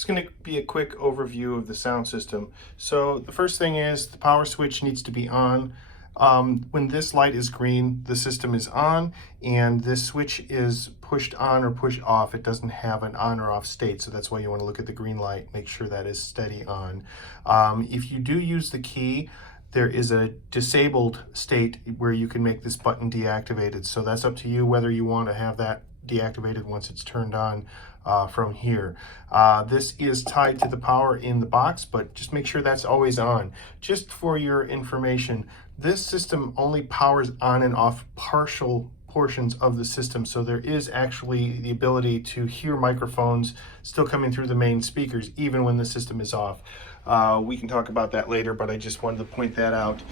It's going to be a quick overview of the sound system. So the first thing is the power switch needs to be on. When this light is green, the system is on, and this switch is pushed on or pushed off. It doesn't have an on or off state, so that's why you want to look at the green light, make sure that is steady on. If you do use the key, there is a disabled state where you can make this button deactivated. So that's up to you whether you want to have that deactivated once it's turned on from here. This is tied to the power in the box, but just make sure that's always on. Just for your information, this system only powers on and off partial portions of the system, so there is actually the ability to hear microphones still coming through the main speakers even when the system is off. We can talk about that later, but I just wanted to point that out,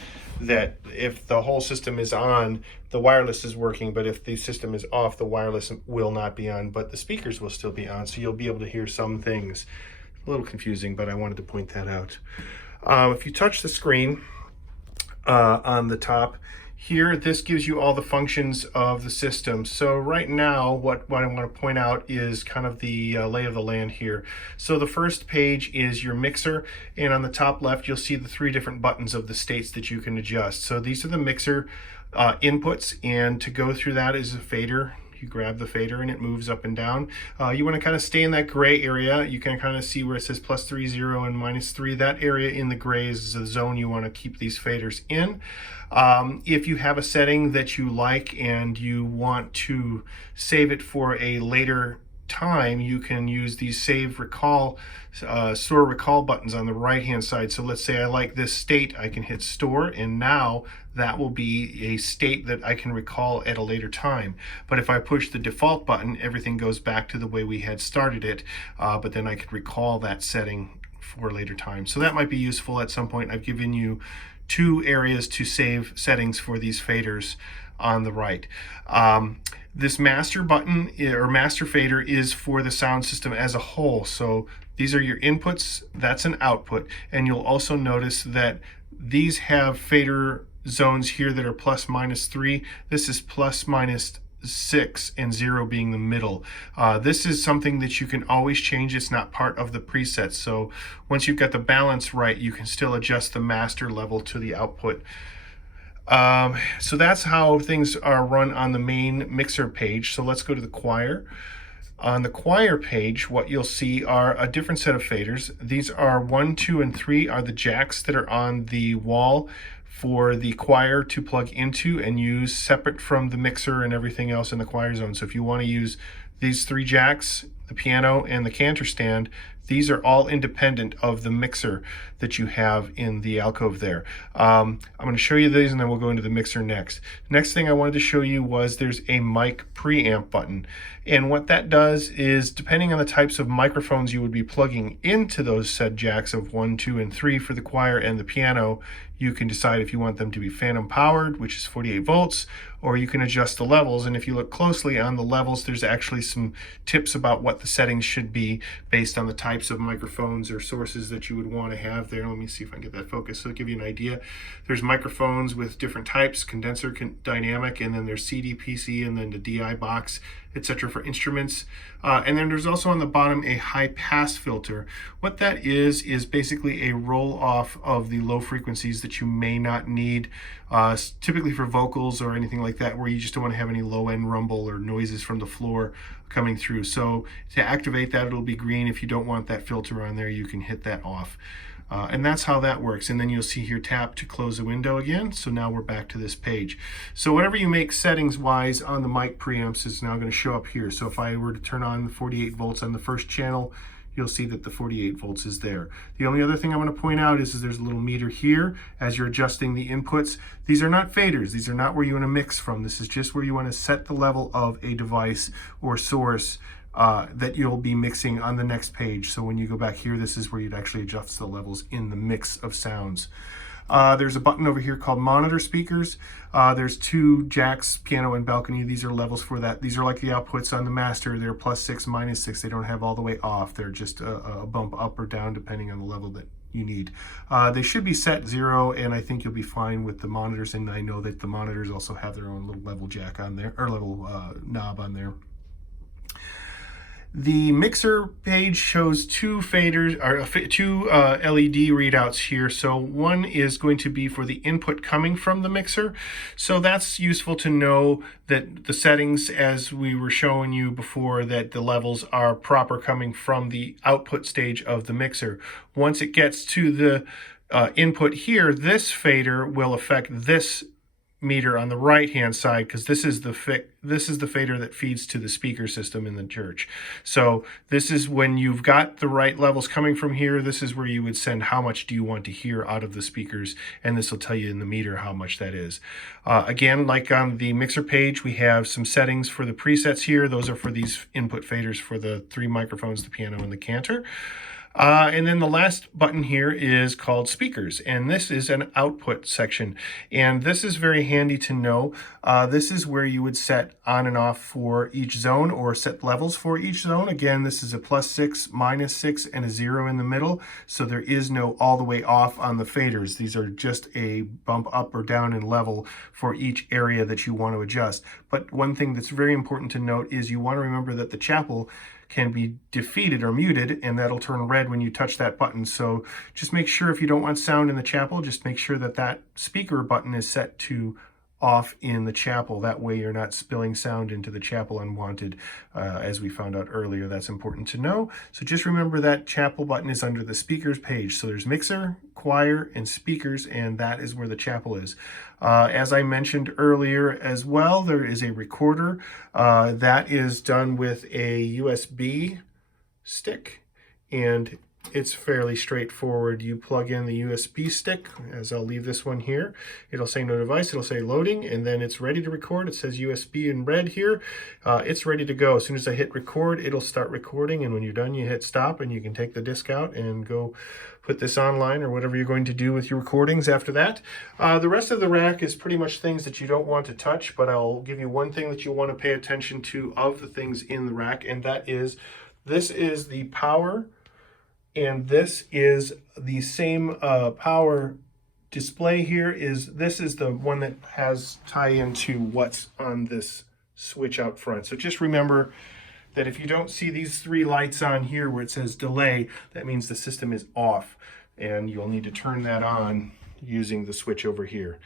that if the whole system is on, the wireless is working, but if the system is off, the wireless will not be on, but the speakers will still be on, so you'll be able to hear some things. A little confusing, but I wanted to point that out. If you touch the screen on the top here, this gives you all the functions of the system. So right now, what I want to point out is kind of the lay of the land here. So the first page is your mixer, and on the top left, you'll see the 3 different buttons of the states that you can adjust. So these are the mixer inputs, and to go through that is a fader. You grab the fader and it moves up and down. You want to kind of stay in that gray area. You can kind of see where it says +3, 0, and -3. That area in the gray is the zone you want to keep these faders in. If you have a setting that you like and you want to save it for a later time, you can use these save recall, store recall buttons on the right hand side. So let's say I like this state, I can hit store, and now that will be a state that I can recall at a later time. But if I push the default button, everything goes back to the way we had started it, but then I could recall that setting for a later time. So that might be useful at some point. I've given you 2 areas to save settings for these faders on the right. This master button or master fader is for the sound system as a whole. So these are your inputs, that's an output, and you'll also notice that these have fader zones here that are +/-3. This is +/-6 and 0 being the middle. This is something that you can always change. It's not part of the preset. So once you've got the balance right, you can still adjust the master level to the output. So that's how things are run on the main mixer page. So let's go to the choir. On the choir page, what you'll see are a different set of faders. These are 1, 2, and 3 are the jacks that are on the wall for the choir to plug into and use separate from the mixer and everything else in the choir zone. So if you want to use these 3 jacks, the piano and the cantor stand, these are all independent of the mixer that you have in the alcove there. I'm going to show you these and then we'll go into the mixer next. Next thing I wanted to show you was there's a mic preamp button. And what that does is, depending on the types of microphones you would be plugging into those said jacks of 1, 2, and 3 for the choir and the piano, you can decide if you want them to be phantom powered, which is 48 volts, or you can adjust the levels. And if you look closely on the levels, there's actually some tips about what the settings should be based on the types of microphones or sources that you would want to have there. Let me see if I can get that focused so to give you an idea. There's microphones with different types, condenser, dynamic, and then there's CD, PC, and then the DI box, etc. for instruments. And then there's also on the bottom a high pass filter. What that is basically a roll off of the low frequencies that you may not need, typically for vocals or anything like that, where you just don't want to have any low end rumble or noises from the floor coming through. So to activate that, it'll be green. If you don't want that filter on there, you can hit that off. And that's how that works. And then you'll see here tap to close the window again. So now we're back to this page. So whatever you make settings wise on the mic preamps is now going to show up here. So if I were to turn on the 48 volts on the first channel, you'll see that the 48 volts is there. The only other thing I want to point out is there's a little meter here as you're adjusting the inputs. These are not faders. These are not where you want to mix from. This is just where you want to set the level of a device or source that you'll be mixing on the next page. So when you go back here, this is where you'd actually adjust the levels in the mix of sounds. There's a button over here called monitor speakers. There's 2 jacks, piano and balcony. These are levels for that. These are like the outputs on the master. They're +6, -6. They don't have all the way off. They're just a bump up or down depending on the level that you need. They should be set 0, and I think you'll be fine with the monitors. And I know that the monitors also have their own little level jack on there, or little knob on there. The mixer page shows two faders, or two LED readouts here. So one is going to be for the input coming from the mixer. So that's useful to know that the settings, as we were showing you before, that the levels are proper coming from the output stage of the mixer. Once it gets to the input here, this fader will affect this meter on the right hand side, because this is the fader that feeds to the speaker system in the church. So this is when you've got the right levels coming from here, this is where you would send how much do you want to hear out of the speakers, and this will tell you in the meter how much that is. Again, like on the mixer page, we have some settings for the presets here. Those are for these input faders for the 3 microphones, the piano and the cantor. And then the last button here is called speakers, and this is an output section, and this is very handy to know. This is where you would set on and off for each zone, or set levels for each zone. Again, this is a +6, -6, and a 0 in the middle, so there is no all the way off on the faders. These are just a bump up or down in level for each area that you want to adjust. But one thing that's very important to note is you want to remember that the chapel can be defeated or muted, and that'll turn red when you touch that button. So just make sure, if you don't want sound in the chapel, just make sure that that speaker button is set to off in the chapel. That way you're not spilling sound into the chapel unwanted, as we found out earlier. That's important to know. So just remember that chapel button is under the speakers page. So there's mixer, choir, and speakers, and that is where the chapel is. As I mentioned earlier as well, there is a recorder that is done with a USB stick, and it's fairly straightforward. You plug in the USB stick, as I'll leave this one here. It'll say no device, it'll say loading, and then it's ready to record. It says USB in red here. It's ready to go. As soon as I hit record, it'll start recording, and when you're done, you hit stop, and you can take the disc out and go put this online, or whatever you're going to do with your recordings after that. The rest of the rack is pretty much things that you don't want to touch, but I'll give you one thing that you'll want to pay attention to of the things in the rack, and that is, this is the power, and this is the same power display here. This is the one that has tie into what's on this switch out front. So just remember that if you don't see these 3 lights on here where it says delay, that means the system is off, and you'll need to turn that on using the switch over here.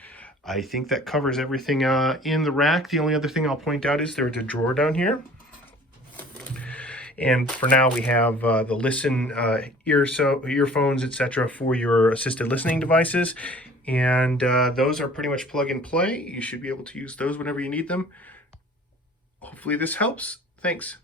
I think that covers everything in the rack. The only other thing I'll point out is there's a drawer down here. And for now, we have the Listen earphones, etc., for your assisted listening devices. And those are pretty much plug and play. You should be able to use those whenever you need them. Hopefully this helps. Thanks.